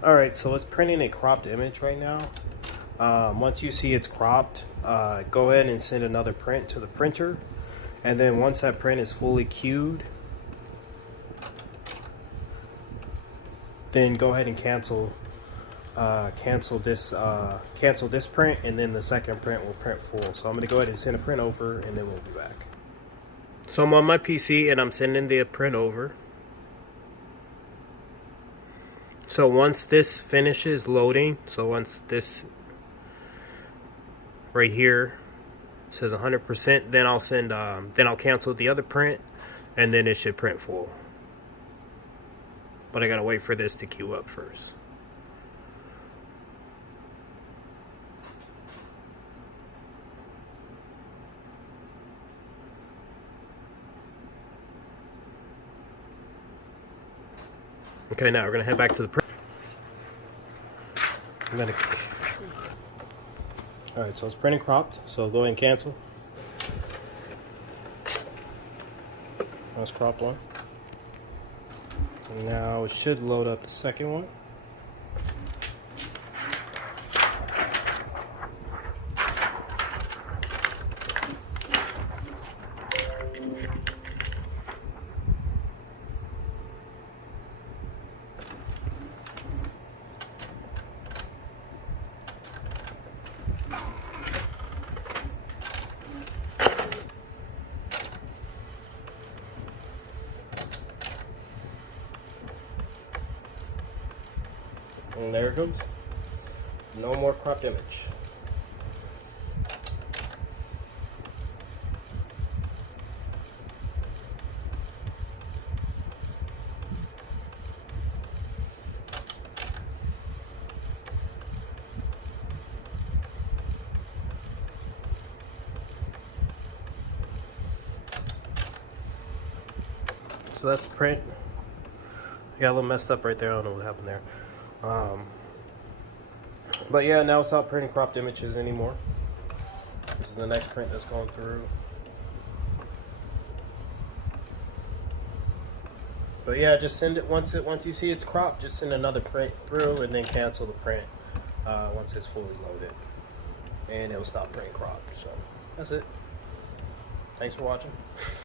Alright, so it's printing a cropped image right now. Once you see it's cropped, go ahead and send another print to the printer. And then once that print is fully queued, then go ahead and cancel this print, and then the second print will print full. So I'm going to go ahead and send a print over, and then we'll be back. So I'm on my PC and I'm sending the print over. So once this finishes loading, so once this right here says 100%, then I'll send then I'll cancel the other print, and then it should print full. But I gotta wait for this to queue up first. Okay, now we're gonna head back to the print. Alright, so it's printing cropped, so go ahead and cancel. That's cropped one. Now it should load up the second one. And there it goes. No more cropped image. So that's the print. I got a little messed up right there. I don't know what happened there. But yeah, now it's not printing cropped images anymore. This is the next print that's going through. But yeah, just send it once you see it's cropped, just send another print through and then cancel the print once it's fully loaded. And it'll stop printing cropped. So that's it. Thanks for watching.